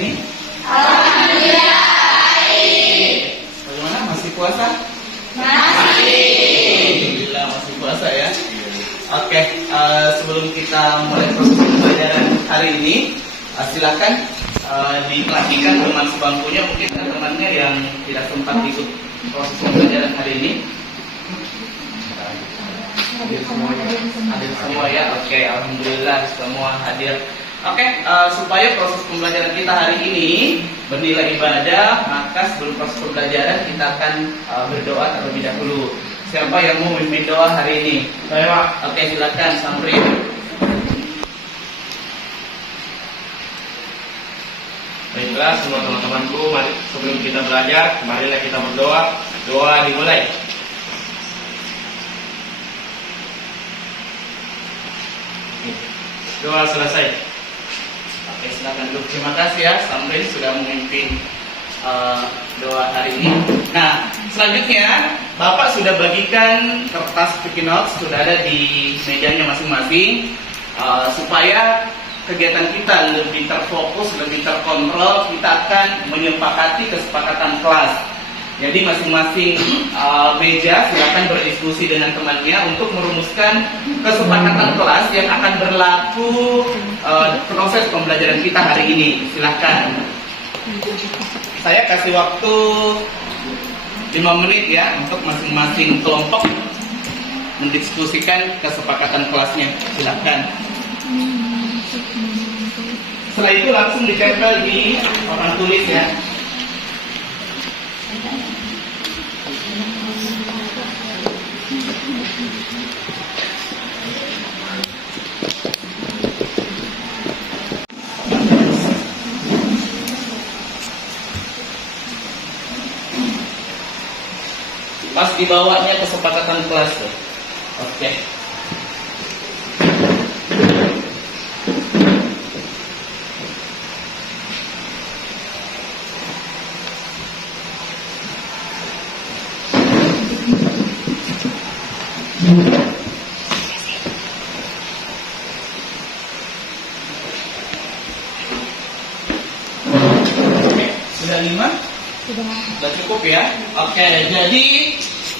ini? Alhamdulillah baik. Bagaimana? Masih puasa? Masih. Alhamdulillah masih puasa ya. Oke, sebelum kita mulai proses pembelajaran hari ini, silakan diperhatikan teman sebangkunya, mungkin ada temannya yang tidak sempat ikut proses pembelajaran hari ini. Hadir semua ya. Oke, alhamdulillah semua hadir. Oke, supaya proses pembelajaran kita hari ini bernilai ibadah, maka sebelum proses pembelajaran kita akan berdoa terlebih dahulu. Siapa yang mau memimpin doa hari ini? Saya, Pak. Oke, silakan Samri. Baiklah semua teman-temanku, mari sebelum kita belajar, marilah kita berdoa. Doa dimulai. Doa selesai. Oke, silakan dulu. Terima kasih ya Samri sudah memimpin doa hari ini. Nah, selanjutnya Bapak sudah bagikan kertas sticky notes, sudah ada di mejanya masing-masing, supaya kegiatan kita lebih terfokus, lebih terkontrol. Kita akan menyepakati kesepakatan kelas. Jadi masing-masing meja silakan berdiskusi dengan temannya untuk merumuskan kesepakatan kelas yang akan berlaku proses pembelajaran kita hari ini. Silakan. Saya kasih waktu 5 menit ya untuk masing-masing kelompok mendiskusikan kesepakatan kelasnya. Silakan. Setelah itu langsung ditempel di papan tulis ya. Pas dibawanya kesepakatan kelas tuh. Oke. Sudah 5? Sudah cukup ya. Oke, jadi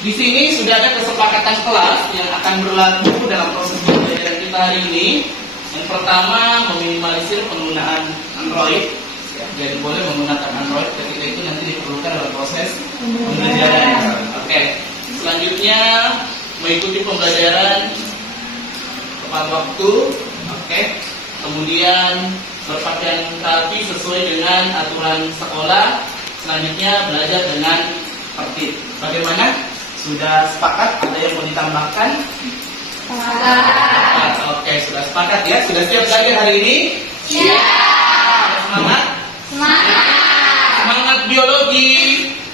di sini sudah ada kesepakatan kelas yang akan berlaku dalam proses pembelajaran kita hari ini. Yang pertama, meminimalisir penggunaan Android. Jadi boleh menggunakan Android ketika itu nanti diperlukan dalam proses pembelajaran. Oke. Selanjutnya, mengikuti pembelajaran tepat waktu. Oke. Kemudian berpakaian rapi sesuai dengan aturan sekolah. Selanjutnya belajar dengan tertib. Bagaimana? Sudah sepakat? Ada yang mau ditambahkan? Sepakat. Oke, sudah sepakat ya. Sudah siap belajar hari ini? Siap. Semangat? Semangat. Semangat biologi.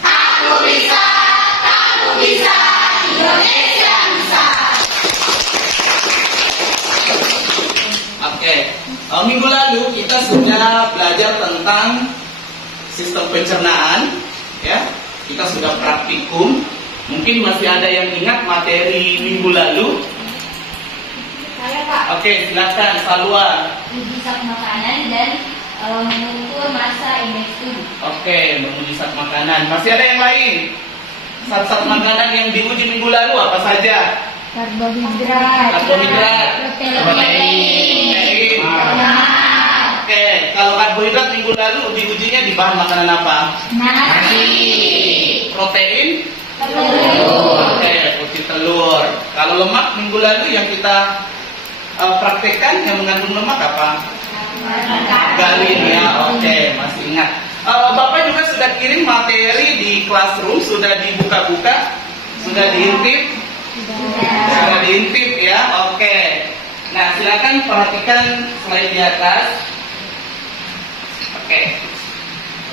Aku bisa, kamu bisa, Indonesia bisa. Oke. Minggu lalu kita sudah belajar tentang sistem pencernaan, ya. Kita sudah praktikum. Mungkin masih ada yang ingat materi minggu lalu? Saya Pak. Oke, silakan Salwa. Uji sak makanan dan mengukur massa indeks tubuh. Oke, menguji zat makanan. Masih ada yang lain? Zat-zat makanan yang diuji minggu lalu apa saja? Karbohidrat. Karbohidrat. Protein. Oke, kalau karbohidrat minggu lalu diujinya di bahan makanan apa? Nasi. Protein? Telur. Oke, putih telur. Kalau lemak minggu lalu yang kita praktekkan yang mengandung lemak apa? Garin ya. Oke, masih ingat. Bapak juga sudah kirim materi di classroom, sudah dibuka-buka, sudah diintip, sudah diintip ya. Oke. Nah, silakan perhatikan slide di atas. Oke.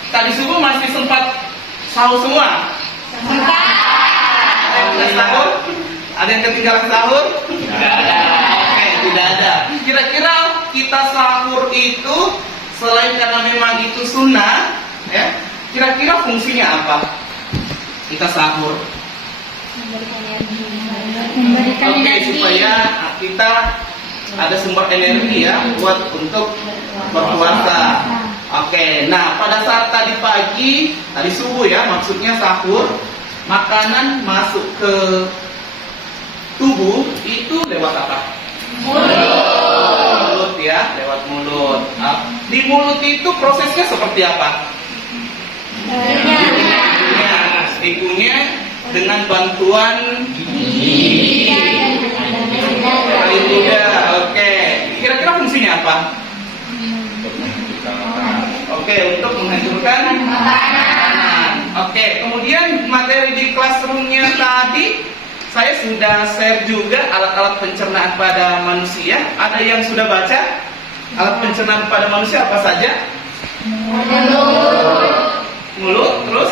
Tadi subuh masih sempat sahur semua? Ada yang udah sahur? Ada yang ketinggalan sahur? Tidak ada. Oke, tidak ada. Kira-kira kita sahur itu selain karena memang itu sunnah, ya, kira-kira fungsinya apa? Kita sahur. Memberikan Oke, energi. supaya kita ada sumber energi ya buat untuk berpuasa. Oke, Nah, pada saat tadi pagi, tadi subuh ya, maksudnya sahur, makanan masuk ke tubuh itu lewat apa? Mulut ya, lewat mulut. Nah, di mulut itu prosesnya seperti apa? Dikunyah dengan bantuan lidah. Oke, kira-kira fungsinya apa? Oke, untuk menghancurkan makanan. Oke, kemudian materi di classroomnya tadi saya sudah share juga alat-alat pencernaan pada manusia. Ada yang sudah baca? Alat pencernaan pada manusia apa saja? Mulut, terus?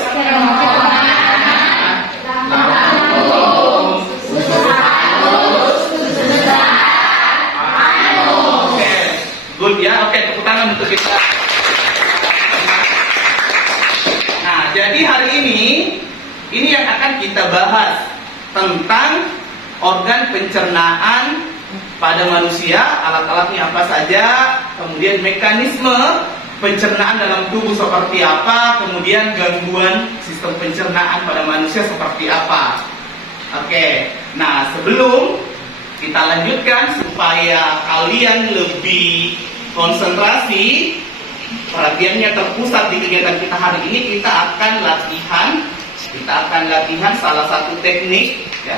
Oke, good ya. Oke, tepuk tangan untuk kita. Nah, jadi hari ini yang akan kita bahas tentang organ pencernaan pada manusia, alat-alatnya apa saja, kemudian mekanisme pencernaan dalam tubuh seperti apa, kemudian gangguan sistem pencernaan pada manusia seperti apa. Oke, nah sebelum kita lanjutkan supaya kalian lebih konsentrasi, perhatiannya terpusat di kegiatan kita hari ini, kita akan latihan salah satu teknik ya,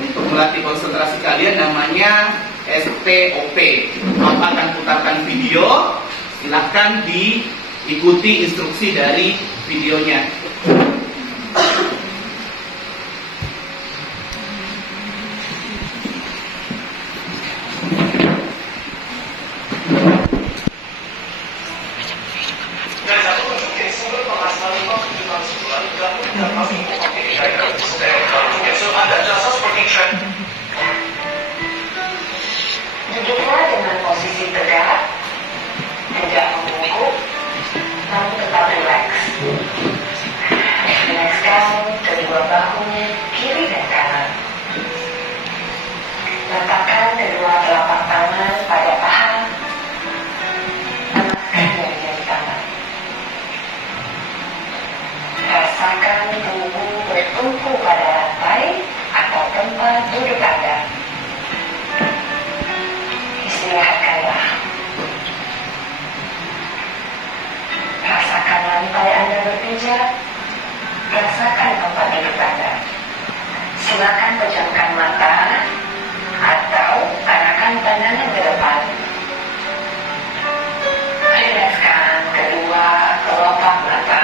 untuk melatih konsentrasi kalian, namanya STOP. Bapak akan putarkan video, silahkan diikuti instruksi dari videonya. Duduklah dengan posisi tegak, tidak membungkuk, namun tetap rileks. Rilekskan kedua bahu kiri dan kanan. Letakkan kedua telapak tangan pada paha. Panaskan jari-jari tangan. Rasakan tubuh bertumpu pada lantai atau tempat duduk Anda. Istirahatkanlah. Rasakan lantai Anda berpijak. Rasakan tempat duduk Anda. Silakan pejamkan mata atau arahkan pandangan ke depan. Rilekskan kedua kelopak mata.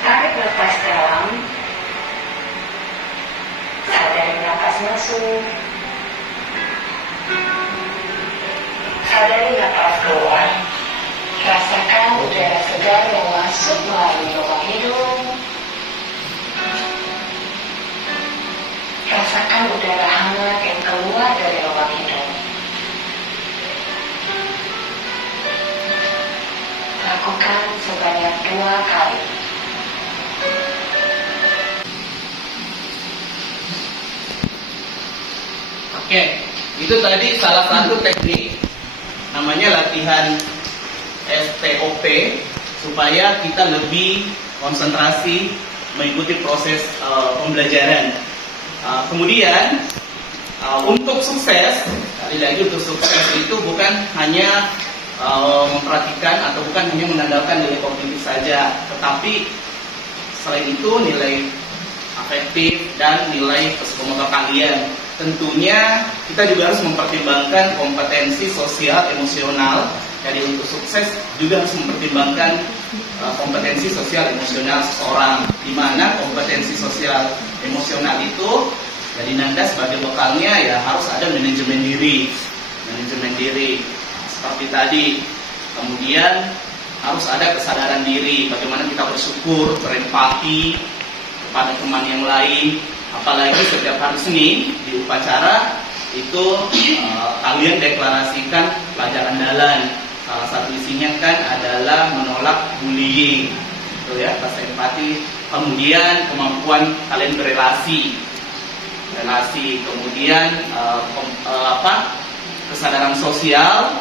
Tarik nafas dalam. Sadari nafas masuk. Sadari nafas keluar. Rasakan udara segar yang masuk melalui lubang hidung. Rasakan udara hangat yang keluar dari lubang hidung. Lakukan sebanyak 2 kali. Oke, itu tadi salah satu teknik, namanya latihan STOP, supaya kita lebih konsentrasi mengikuti proses pembelajaran. Kemudian untuk sukses, sekali lagi untuk sukses itu bukan hanya memperhatikan atau bukan hanya mengandalkan nilai kognitif saja, tetapi selain itu nilai afektif dan nilai psikomotor kalian. Tentunya kita juga harus mempertimbangkan kompetensi sosial emosional. Jadi untuk sukses juga harus mempertimbangkan kompetensi sosial emosional seseorang, di mana kompetensi sosial emosional itu jadi Nanda sebagai bekalnya ya harus ada manajemen diri seperti tadi. Kemudian harus ada kesadaran diri, bagaimana kita bersyukur, berempati kepada teman yang lain. Apalagi setiap hari Senin di upacara itu kalian deklarasikan pelajaran andalan. Salah satu isinya kan adalah menolak bullying, gitu ya, rasa empati. Kemudian kemampuan kalian berrelasi, kemudian kesadaran sosial.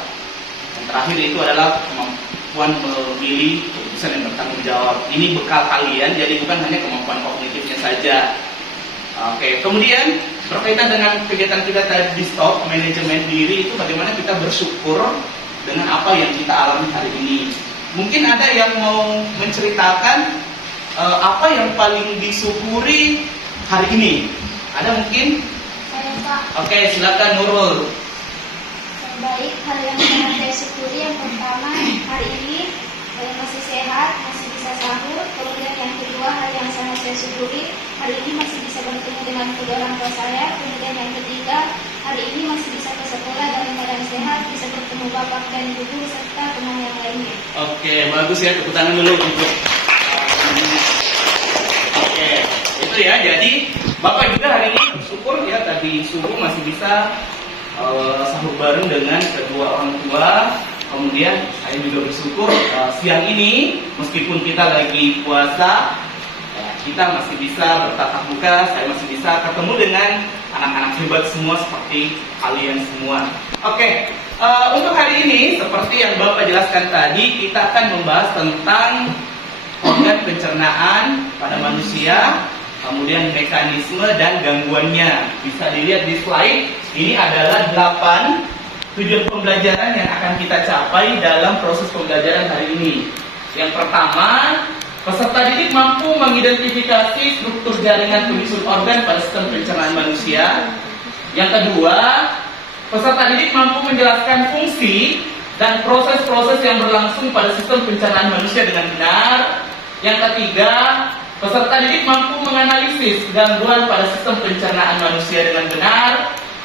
Yang terakhir itu adalah kemampuan kemampuan memilih keputusan yang bertanggung jawab. Ini bekal kalian, jadi bukan hanya kemampuan kognitifnya saja. Oke, kemudian berkaitan dengan kegiatan kita tadi di stop, manajemen diri itu bagaimana kita bersyukur dengan apa yang kita alami hari ini. Mungkin ada yang mau menceritakan apa yang paling disyukuri hari ini. Ada mungkin? Saya Pak, Oke, silakan Nurul. baik, hal yang sangat saya syukuri yang pertama hari ini saya masih sehat, masih bisa sahur. Kemudian yang kedua, hal yang sangat saya syukuri hari ini masih bisa bertemu dengan kedua orang tua saya. Kemudian yang ketiga, hari ini masih bisa ke sekolah dalam keadaan sehat, bisa bertemu bapak dan ibu serta teman yang lainnya. Oke, bagus ya, tepuk tangan dulu untuk Oke, itu ya. Jadi Bapak juga hari ini bersyukur ya, tadi subuh masih bisa sahur bareng dengan kedua orang tua. Kemudian saya juga bersyukur siang ini meskipun kita lagi puasa, kita masih bisa bertatap muka. Saya masih bisa ketemu dengan anak-anak hebat semua seperti kalian semua. Oke, untuk hari ini seperti yang Bapak jelaskan tadi, kita akan membahas tentang organ pencernaan pada manusia, kemudian mekanisme dan gangguannya. Bisa dilihat di slide. Ini adalah 8 tujuan pembelajaran yang akan kita capai dalam proses pembelajaran hari ini. Yang pertama, peserta didik mampu mengidentifikasi struktur jaringan penyusun organ pada sistem pencernaan manusia. Yang kedua, peserta didik mampu menjelaskan fungsi dan proses-proses yang berlangsung pada sistem pencernaan manusia dengan benar. Yang ketiga, peserta didik mampu menganalisis gangguan pada sistem pencernaan manusia dengan benar.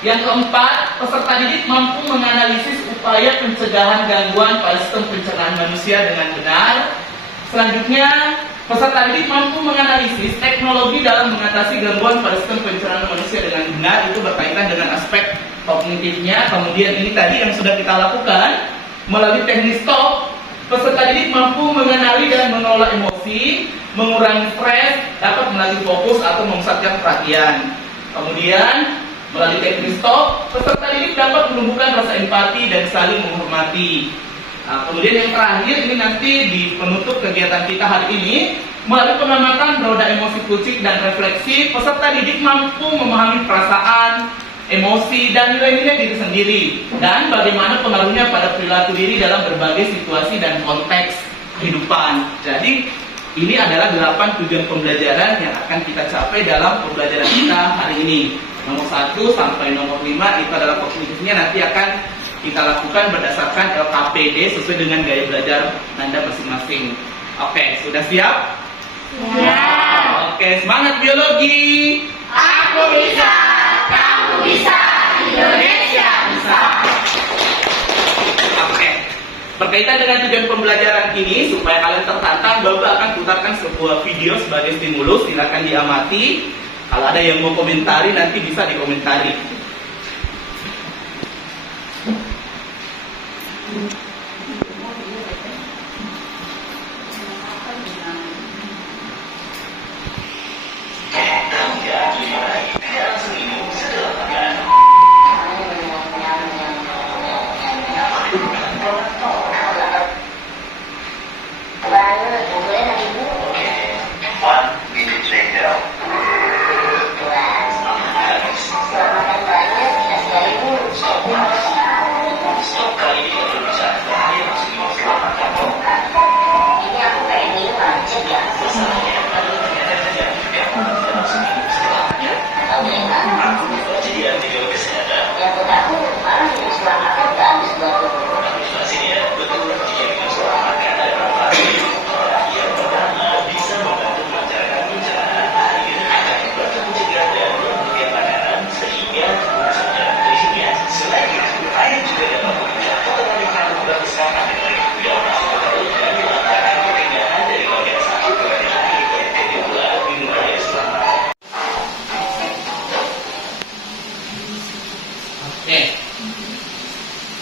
Yang keempat, peserta didik mampu menganalisis upaya pencegahan gangguan pada sistem pencernaan manusia dengan benar. Selanjutnya, peserta didik mampu menganalisis teknologi dalam mengatasi gangguan pada sistem pencernaan manusia dengan benar. Itu berkaitan dengan aspek kognitifnya. Kemudian ini tadi yang sudah kita lakukan melalui teknik stop. Peserta didik mampu mengenali dan mengelola emosi, mengurangi stres, dapat melatih fokus atau memusatkan perhatian. Kemudian melalui teknik stop, peserta didik dapat menumbuhkan rasa empati dan saling menghormati. Kemudian yang terakhir ini nanti di penutup kegiatan kita hari ini, melalui pengamatan roda emosi kucing dan refleksi, peserta didik mampu memahami perasaan, emosi, dan nilai-nilai diri sendiri, dan bagaimana pengaruhnya pada perilaku diri dalam berbagai situasi dan konteks kehidupan. Jadi ini adalah 8 tujuan pembelajaran yang akan kita capai dalam pembelajaran kita hari ini. Nomor 1 sampai nomor 5 itu adalah kognitifnya, nanti akan kita lakukan berdasarkan LKPD sesuai dengan gaya belajar Anda masing-masing. Oke, sudah siap? Ya. Oke, semangat biologi. Aku bisa, kamu bisa, Indonesia bisa. Oke. Berkaitan dengan tujuan pembelajaran ini, supaya kalian tertantang, Bapak akan putarkan sebuah video sebagai stimulus. Silakan diamati. Kalau ada yang mau komentari, nanti bisa dikomentari.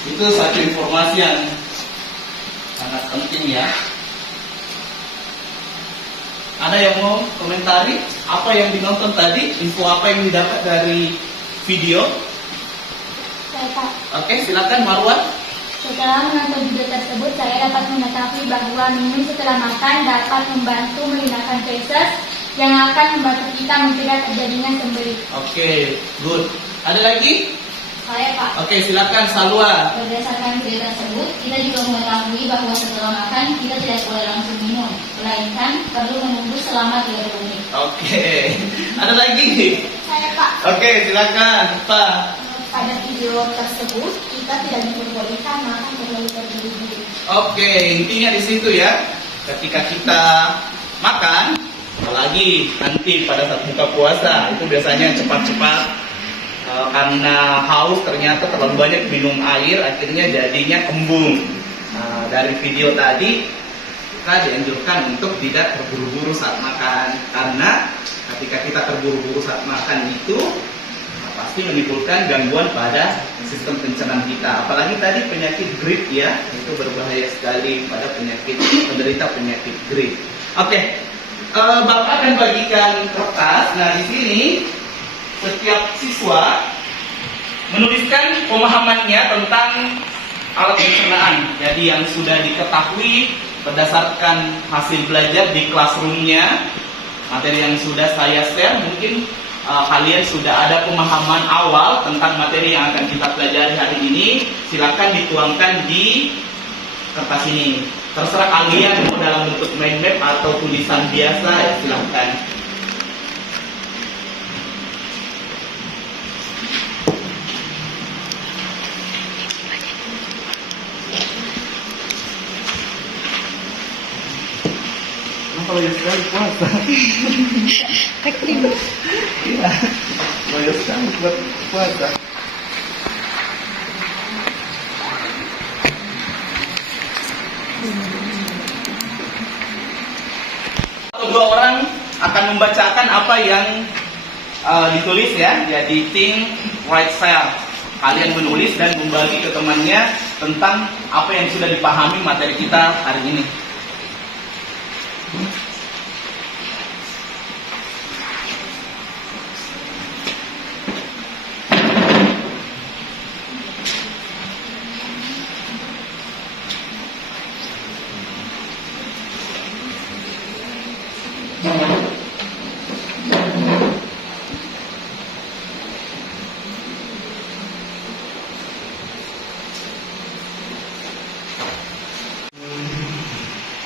Itu satu informasi yang sangat penting ya. Ada yang mau komentari apa yang dinonton tadi, info apa yang didapat dari video? Saya Pak. Oke, silakan Marwan. Setelah menonton video tersebut, saya dapat mengetahui bahwa minum setelah makan dapat membantu menghilangkan feses yang akan membantu kita mencegah terjadinya sembelit. Oke, good. Ada lagi? Saya, Pak. Oke, silakan Salwa. Berdasarkan video tersebut, kita juga mengetahui bahwa setelah makan kita tidak boleh langsung minum, melainkan perlu menunggu selama 30 menit. Oke, ada lagi? Saya, Pak. Oke, silakan Pak. Pada video tersebut, kita tidak diperbolehkan makan terlalu terburu-buru. Oke, intinya di situ ya. Ketika kita makan, apalagi nanti pada saat buka puasa, itu biasanya cepat-cepat karena haus ternyata terlalu banyak minum air, akhirnya jadinya kembung. Dari video tadi kita dianjurkan untuk tidak terburu-buru saat makan, karena ketika kita terburu-buru saat makan itu pasti menimbulkan gangguan pada sistem pencernaan kita. Apalagi tadi penyakit GERD ya, itu berbahaya sekali pada penderita penyakit GERD. Oke, Bapak akan bagikan kertas. Nah, di sini setiap siswa menuliskan pemahamannya tentang alat pencernaan. Jadi yang sudah diketahui berdasarkan hasil belajar di classroom-nya, materi yang sudah saya share, mungkin kalian sudah ada pemahaman awal tentang materi yang akan kita pelajari hari ini. Silakan dituangkan di kertas ini. Terserah kalian mau dalam bentuk mind map atau tulisan biasa, ya silakan. Kalau sekali puasa. Iya, loyo sekali buat puasa. Dua orang akan membacakan apa yang ditulis ya. Jadi think, write, share. Kalian menulis dan membagi ke temannya tentang apa yang sudah dipahami materi kita hari ini.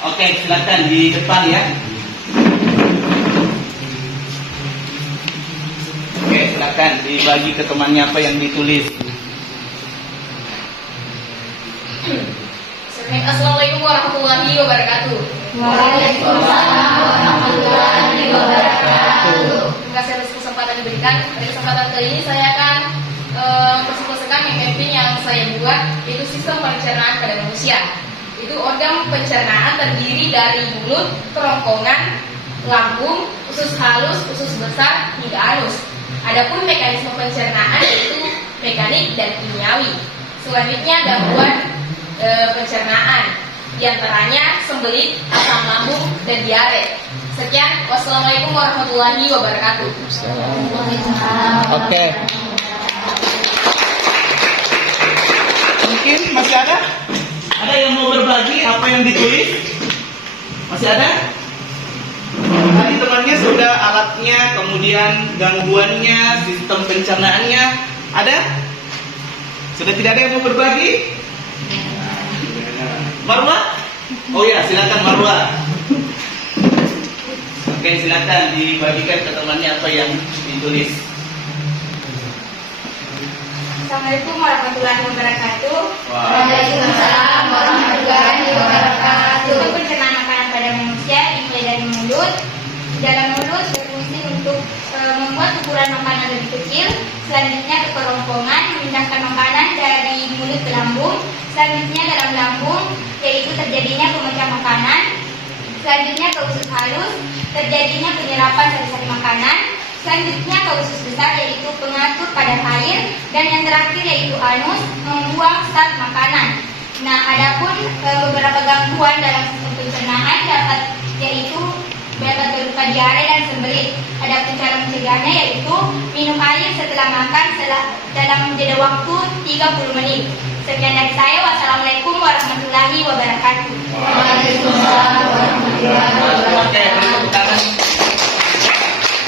Oke, silakan di depan ya. Oke, silakan dibagi ke temannya apa yang ditulis. Assalamualaikum warahmatullahi wabarakatuh. Waalaikumsalam warahmatullahi wabarakatuh. Terima kasih atas kesempatan diberikan. Pada kesempatan kali ini saya akan presentasikan campaign yang saya buat, yaitu sistem pencernaan pada manusia. Itu organ pencernaan terdiri dari mulut, kerongkongan, lambung, usus halus, usus besar, hingga anus. Adapun mekanisme pencernaan yaitu mekanik dan kimiawi. Selanjutnya gangguan pencernaan, diantaranya sembelit, asam lambung, dan diare. Sekian, wassalamualaikum warahmatullahi wabarakatuh. Oke. Mungkin masih ada? Ada yang mau berbagi apa yang ditulis? Masih ada? Tadi temannya sudah alatnya, kemudian gangguannya, sistem pencernaannya. Ada? Sudah tidak ada yang mau berbagi? Marwa? Oh ya, silakan Marwa. Oke, silakan dibagikan ke temannya apa yang ditulis. Assalamualaikum warahmatullahi wabarakatuh. Waalaikumsalam warahmatullahi wabarakatuh. Untuk pencernaan makanan pada manusia dimulai dari mulut. Di dalam mulut berfungsi untuk membuat ukuran makanan lebih kecil. Selanjutnya ke kerongkongan, memindahkan makanan dari mulut ke lambung. Selanjutnya dalam lambung, yaitu terjadinya pemecah makanan. Selanjutnya ke usus halus, terjadinya penyerapan sari-sari makanan. Selanjutnya ke usus besar, yaitu pengatur kadar air. Dan yang terakhir yaitu anus, membuang zat makanan. Nah, adapun beberapa gangguan dalam sistem pencernaan yaitu berupa diare dan sembelit. Adapun cara mencegahnya yaitu minum air setelah makan dalam jeda waktu 30 menit. Sekian dari saya. Wassalamualaikum warahmatullahi wabarakatuh. Oke, tepuk tangan.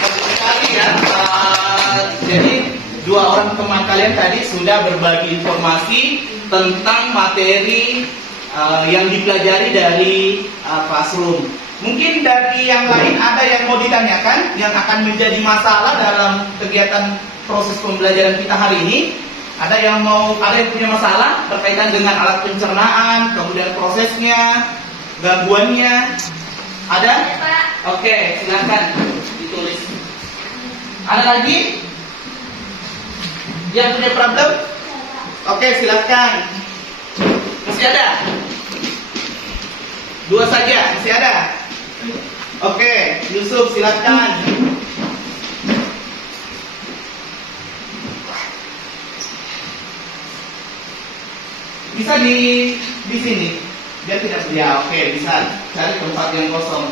Bagus sekali ya. Jadi dua orang teman kalian tadi sudah berbagi informasi tentang materi yang dipelajari dari classroom. Mungkin dari yang lain ada yang mau ditanyakan yang akan menjadi masalah dalam kegiatan proses pembelajaran kita hari ini? Ada yang punya masalah berkaitan dengan alat pencernaan, kemudian prosesnya, gangguannya? Ada? Pak. Oke, silakan ditulis. Ada lagi yang punya problem? Oke, silakan. Masih ada? Dua saja, masih ada? Oke, Yusuf silakan. Bisa di sini. Dia tidak ya, oke, bisa cari tempat yang kosong.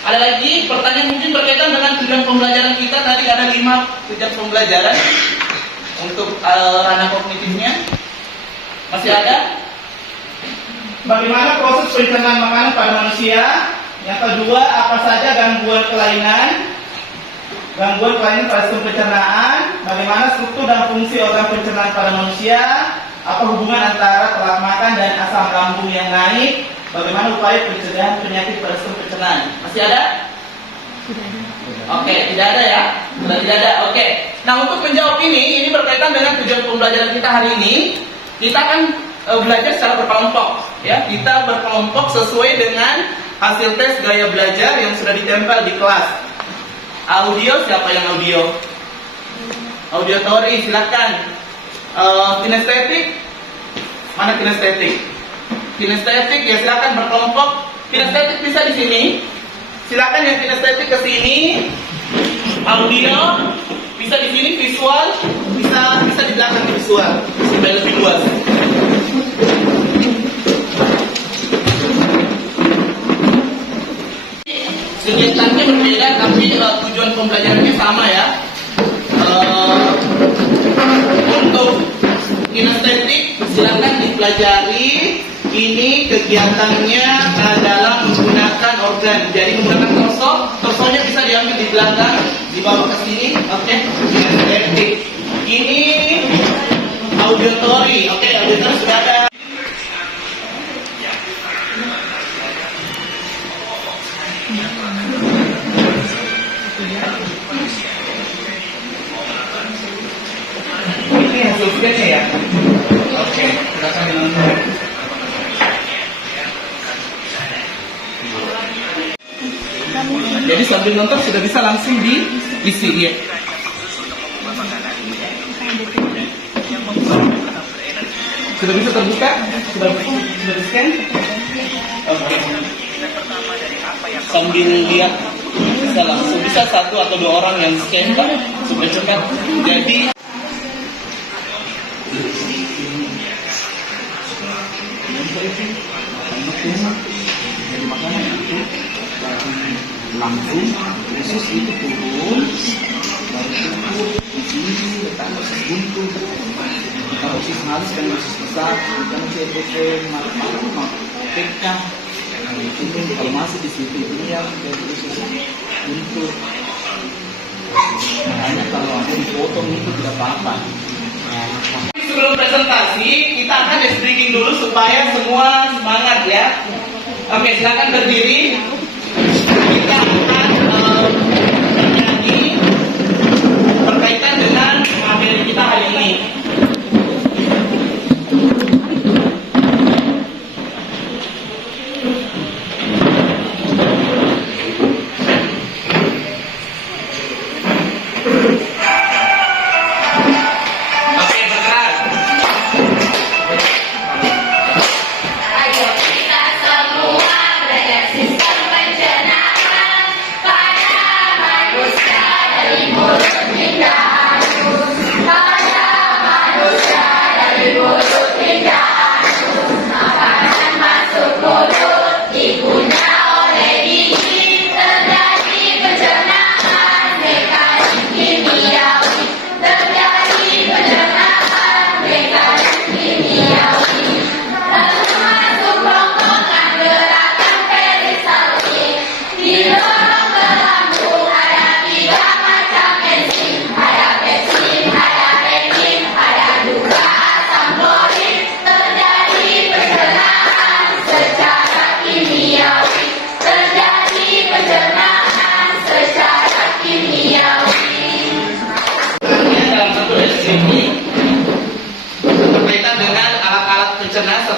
Ada lagi pertanyaan mungkin berkaitan dengan tujuan pembelajaran kita. Tadi ada 5 tujuan pembelajaran untuk ranah kognitifnya. Masih ada? Bagaimana proses pencernaan makanan pada manusia? Yang kedua, apa saja gangguan kelainan pada sistem pencernaan? Bagaimana struktur dan fungsi organ pencernaan pada manusia? Apa hubungan antara telat makan dan asam lambung yang naik? Bagaimana upaya pencegahan penyakit pada sistem pencernaan? Masih ada? Oke, tidak ada ya? Sudah tidak ada. Oke. Nah, untuk menjawab ini berkaitan dengan tujuan pembelajaran kita hari ini. Kita akan belajar secara berkelompok, ya. Kita berkelompok sesuai dengan hasil tes gaya belajar yang sudah ditempel di kelas. Audio, siapa yang audio? Auditory, silakan. Kinestetik, mana kinestetik? Kinestetik ya silakan berkelompok. Kinestetik bisa di sini. Silakan yang kinestetik ke sini. Audio bisa di sini, visual bisa di belakang visual supaya lebih luas. Kegiatannya berbeda tapi tujuan pembelajarannya sama ya. Untuk kinestetik silakan dipelajari. Ini kegiatannya adalah menggunakan organ. Jadi menggunakan torsonya bisa diambil di belakang, dibawa ke sini. Oke, kinestetik. Ini auditory. Oke, auditory sudah ada. Ini hasil scan-nya ya. Oke, silakan dilakukan. Jadi sambil nonton sudah bisa langsung diisi ya. Sudah bisa terbuka? Sudah di scan? Oke. Sambil lihat bisa satu atau dua orang yang scan Pak. Sudah cepat. Jadi langsung khusus itu turun baru cukup di sini letak dosis buntu kita dosis halus dan dosis besar kita CPC malam PK ini kalau masih di situ ini yang dari dosis buntu makanya kalau ada dipotong itu tidak apa-apa. Sebelum presentasi kita akan breaking dulu supaya semua semangat ya. Oke, silakan berdiri. Kita akan bernyanyi berkaitan dengan materi kita hari ini. Oke, bergerak. Ayo kita semua belajar sistem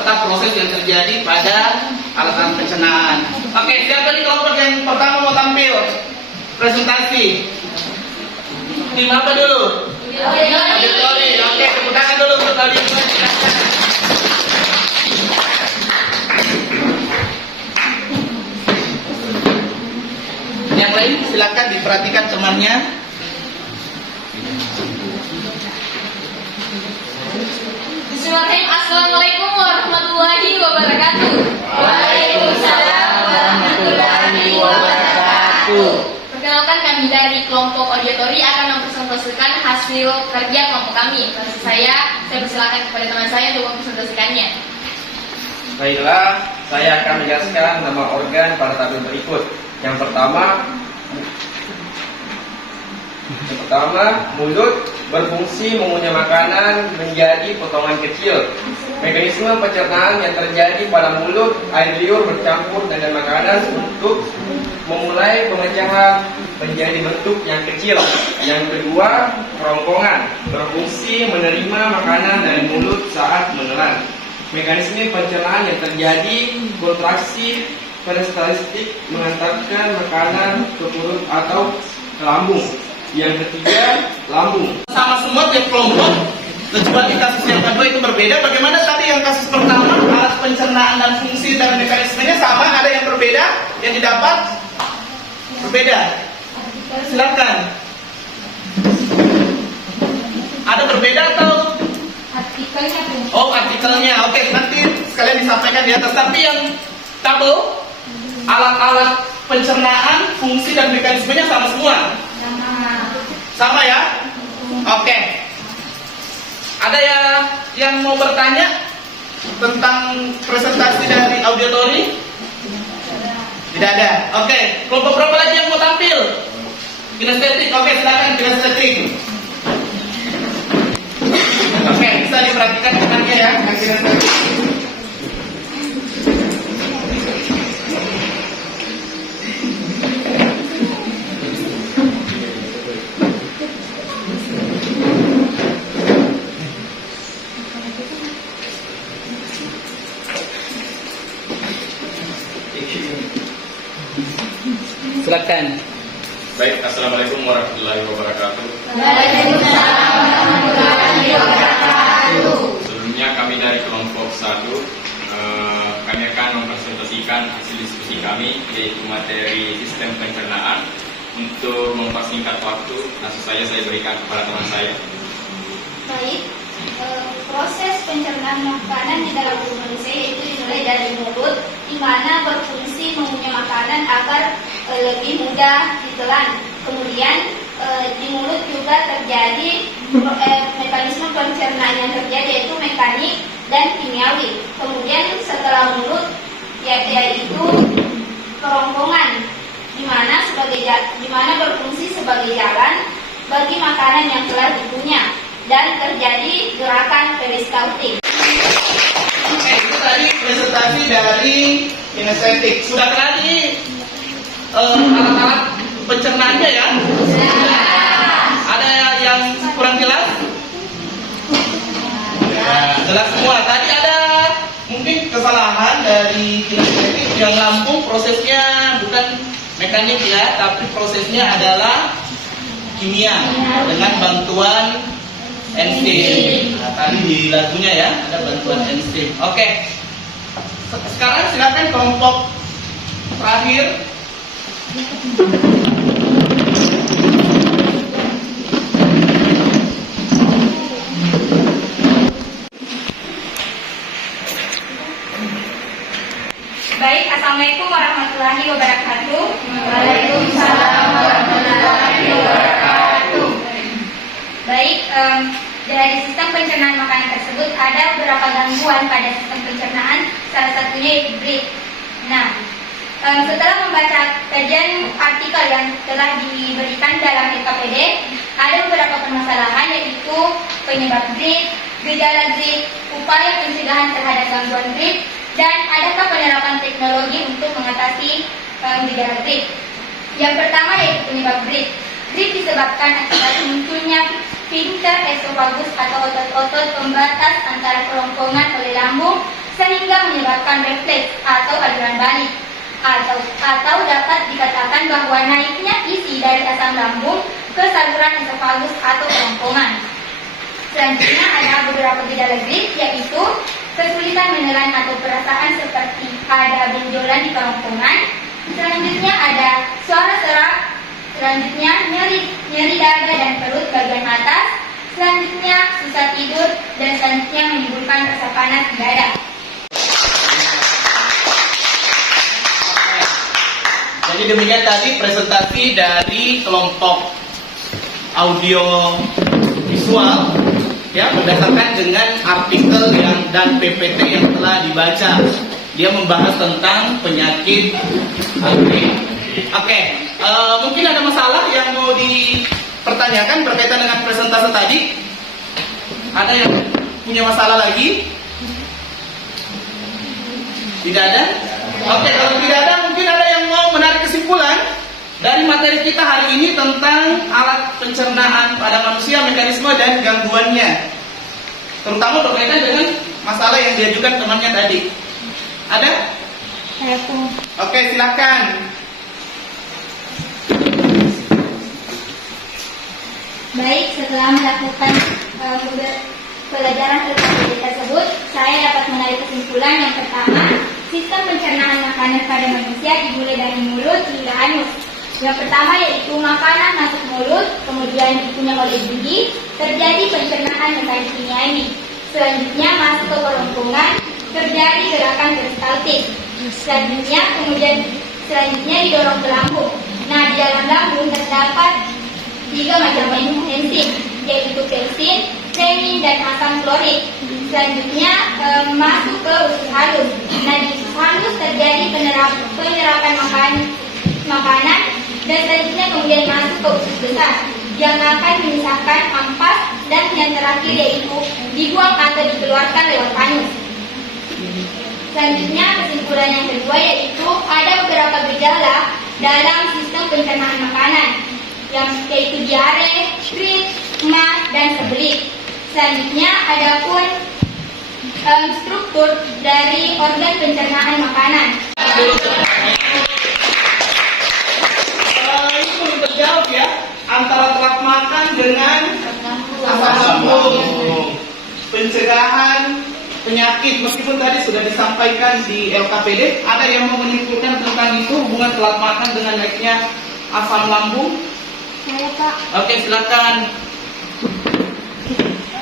serta proses yang terjadi pada alat-alat pencernaan. Oke, siapa di kelompok yang pertama mau tampil presentasi? Tim apa dulu? Auditori. Oke, tepuk tangan dulu untuk auditori. Silakan. Yang lain silakan diperhatikan temannya. Bismillahirrahmanirrahim. Assalamualaikum warahmatullahi wabarakatuh. Waalaikumsalam warahmatullahi wabarakatuh. Perkenalkan, kami dari kelompok auditori akan mempresentasikan hasil kerja kelompok kami. Maksud saya persilakan kepada teman saya untuk mempresentasikannya. Baiklah, saya akan menjelaskan nama organ pada tabel berikut. Yang pertama, mulut berfungsi mengunyah makanan menjadi potongan kecil. Mekanisme pencernaan yang terjadi pada mulut, air liur bercampur dengan makanan untuk memulai pemecahan menjadi bentuk yang kecil. Yang kedua, kerongkongan berfungsi menerima makanan dari mulut saat menelan. Mekanisme pencernaan yang terjadi kontraksi peristaltik mengantarkan makanan ke perut atau ke lambung. Yang ketiga, lambung. Sama semua tiap kelompok, kecuali kasus yang kedua itu berbeda. Bagaimana tadi yang kasus pertama, alat pencernaan dan fungsi dan mekanismenya sama, ada yang berbeda, yang didapat berbeda. Silakan. Ada berbeda atau? Artikelnya pun. Oh, artikelnya. Oke, nanti sekalian disampaikan di atas. Tapi yang tabel, alat-alat pencernaan, fungsi dan mekanismenya sama semua. Sama ya? Oke. Ada yang mau bertanya tentang presentasi dari auditori? Tidak ada. Oke. Kelompok berapa lagi yang mau tampil? Kinestetik. Oke, silakan kinestetik. Oke, bisa diperhatikan temannya ya, yang kinestetik. Silakan. Baik, assalamualaikum warahmatullahi wabarakatuh. Waalaikumsalam warahmatullahi wabarakatuh. Sebelumnya kami dari kelompok 1 kami akan mempresentasikan hasil diskusi kami, yaitu materi sistem pencernaan. Untuk mempersingkat waktu, langsung saja saya berikan kepada teman saya. Baik, proses pencernaan makanan di dalam tubuh manusia yaitu dimulai dari mulut, di mana berfungsi mengunyah makanan agar lebih mudah ditelan. Kemudian di mulut juga terjadi mekanisme pencernaan yang terjadi yaitu mekanik dan kimiawi. Kemudian setelah mulut yaitu kerongkongan, di mana berfungsi sebagai jalan bagi makanan yang telah dikunyah dan terjadi gerakan peristaltik. Oke, itu tadi presentasi dari kinestetik. Sudah tadi alat-alat pencernaannya ya? Ada yang kurang jelas? Jelas semua. Tadi ada mungkin kesalahan dari kinestetik yang lambung prosesnya bukan mekanik ya, tapi prosesnya adalah kimia dengan bantuan enzim. Nah, tadi di lagunya ya ada bantuan enzim. Oke. Sekarang silakan kelompok terakhir. Baik, assalamualaikum warahmatullahi wabarakatuh. Waalaikumsalam warahmatullahi wabarakatuh. Baik, dari sistem pencernaan makanan tersebut ada beberapa gangguan pada sistem pencernaan, salah satunya yaitu GERD. Nah, setelah membaca kajian artikel yang telah diberikan dalam LKPD, ada beberapa permasalahan yaitu penyebab GERD, gejala GERD, upaya pencegahan terhadap gangguan GERD, dan adakah penerapan teknologi untuk mengatasi gejala GERD. Yang pertama yaitu penyebab GERD. GERD disebabkan akibat munculnya sphincter esofagus atau otot-otot pembatas antara kerongkongan oleh lambung sehingga menyebabkan refleks atau aliran balik, atau dapat dikatakan bahwa naiknya isi dari asam lambung ke saluran esofagus atau kerongkongan. Selanjutnya ada beberapa gejala grip, yaitu kesulitan menelan atau perasaan seperti ada benjolan di kerongkongan. Selanjutnya ada suara serak. Selanjutnya nyeri dada dan perut bagian atas. Selanjutnya susah tidur, dan selanjutnya menimbulkan rasa panas di dada. Jadi demikian tadi presentasi dari kelompok audio visual ya, berdasarkan dengan artikel dan PPT yang telah dibaca. Dia membahas tentang penyakit grip. Oke, mungkin ada masalah yang mau dipertanyakan berkaitan dengan presentasi tadi? Ada yang punya masalah lagi? Tidak ada? Oke, kalau tidak ada, mungkin ada yang mau menarik kesimpulan dari materi kita hari ini tentang alat pencernaan pada manusia, mekanisme dan gangguannya, terutama berkaitan dengan masalah yang diajukan temannya tadi. Ada? Oke, silakan. Baik, setelah melakukan pelajaran LKPD tersebut, saya dapat menarik kesimpulan yang pertama, sistem pencernaan makanan pada manusia dimulai dari mulut hingga anus. Yang pertama yaitu makanan masuk mulut, kemudian dikunyah oleh gigi, terjadi pencernaan mekanik kimiawi. Selanjutnya masuk ke kerongkongan, terjadi gerakan peristaltik. Selanjutnya didorong ke lambung. Nah, di dalam lambung terdapat 3 macam enzim, yaitu pepsin, renin, dan asam klorik. Selanjutnya masuk ke usus halus. Nah, di usus halus terjadi penyerapan makanan, dan selanjutnya kemudian masuk ke usus besar yang akan memisahkan ampas, dan yang terakhir yaitu dibuang atau dikeluarkan lewat anus. Selanjutnya kesimpulan yang kedua yaitu ada beberapa gejala dalam sistem pencernaan makanan, yaitu diare, grip, emas, dan sebelit. Selanjutnya adapun struktur dari organ pencernaan makanan. Ini belum terjawab ya, antara telat makan dengan asam lambung, pencegahan penyakit. Meskipun tadi sudah disampaikan di LKPD, ada yang mau menyimpulkan tentang itu, hubungan telat makan dengan naiknya asam lambung? Saya, Pak. Oke, silakan.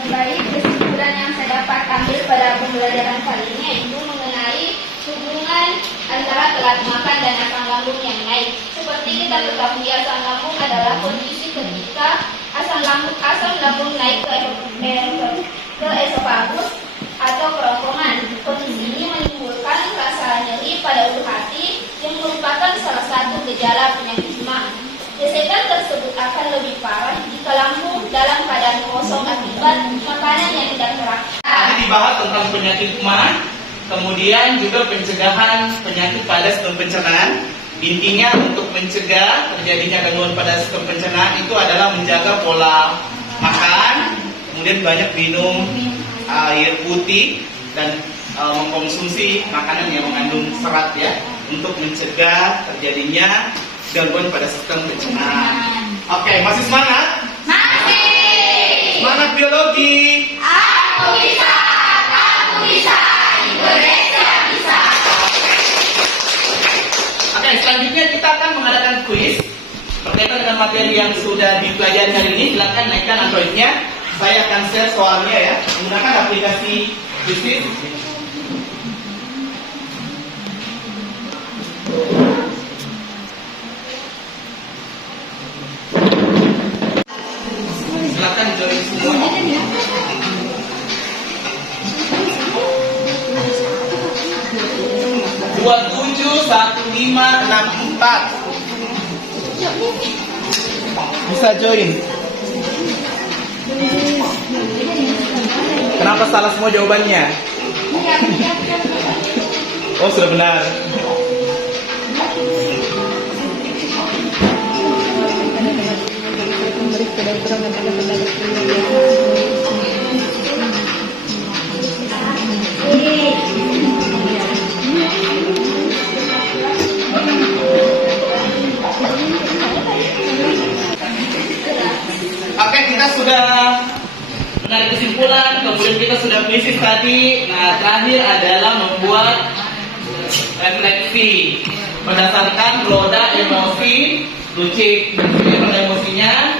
Baik, kesimpulan yang saya dapat ambil pada pembelajaran kali ini yaitu mengenai hubungan antara telat makan dan asam lambung yang naik. Seperti kita ketahui, asam lambung adalah kondisi ketika asam lambung naik ke esofagus atau kerongkongan. Kondisi ini menimbulkan rasa nyeri pada ulu hati yang merupakan salah satu gejala penyakit mah. Gesekan tersebut akan lebih parah jika lambung dalam keadaan kosong akibat makanan yang tidak teratur. Tadi dibahas tentang penyakit mah, kemudian juga pencegahan penyakit pada sistem pencernaan. Intinya untuk mencegah terjadinya gangguan pada sistem pencernaan itu adalah menjaga pola makan, kemudian banyak minum air putih, dan mengkonsumsi makanan yang mengandung serat ya, untuk mencegah terjadinya gangguan pada sistem pencernaan. Oke, masih semangat? Masih. Semangat biologi. Aku bisa, Indonesia bisa. Oke, selanjutnya kita akan mengadakan kuis berkaitan dengan materi yang sudah dipelajari hari ini. Silakan naikkan Android-nya. Saya akan share soalnya ya, menggunakan aplikasi Quizizz. Silakan join semua. Dua 271564. Bisa join. Kenapa salah semua jawabannya? Oh, sudah benar. sudah menarik kesimpulan, kemudian kita sudah krisis tadi. Nah, terakhir adalah membuat refleksi berdasarkan roda emosi Lucik. Ini roda emosinya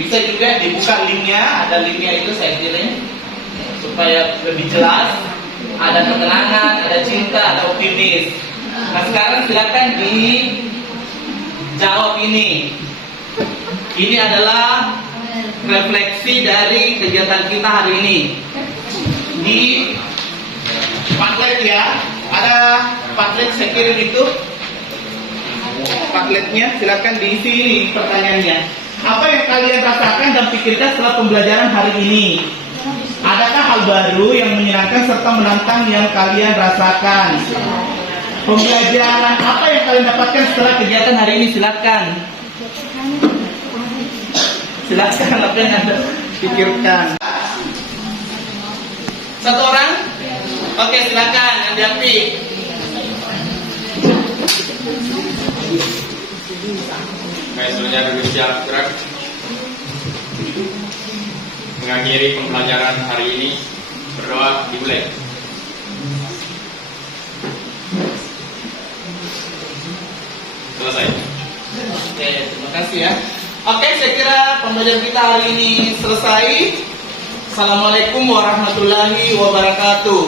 bisa juga dibuka linknya, ada linknya itu saya kirim supaya lebih jelas. Ada ketenangan, ada cinta, ada optimis. Nah, sekarang silakan dijawab ini. Ini adalah refleksi dari kegiatan kita hari ini. Di Padlet ya, ada Padlet saya kirim itu. Padletnya silakan diisi ini pertanyaannya. Apa yang kalian rasakan dan pikirkan setelah pembelajaran hari ini? Adakah hal baru yang menyenangkan serta menantang yang kalian rasakan? Pembelajaran apa yang kalian dapatkan setelah kegiatan hari ini? Silakan. Silakan apa yang Anda pikirkan. Satu orang? Oke, silakan Andi Api. Baik, selanjutnya duduk siap gerak. Mengakhiri pembelajaran hari ini, berdoa dimulai. Selesai. Oke, terima kasih ya. Oke, saya kira pembelajaran kita hari ini selesai. Assalamualaikum warahmatullahi wabarakatuh.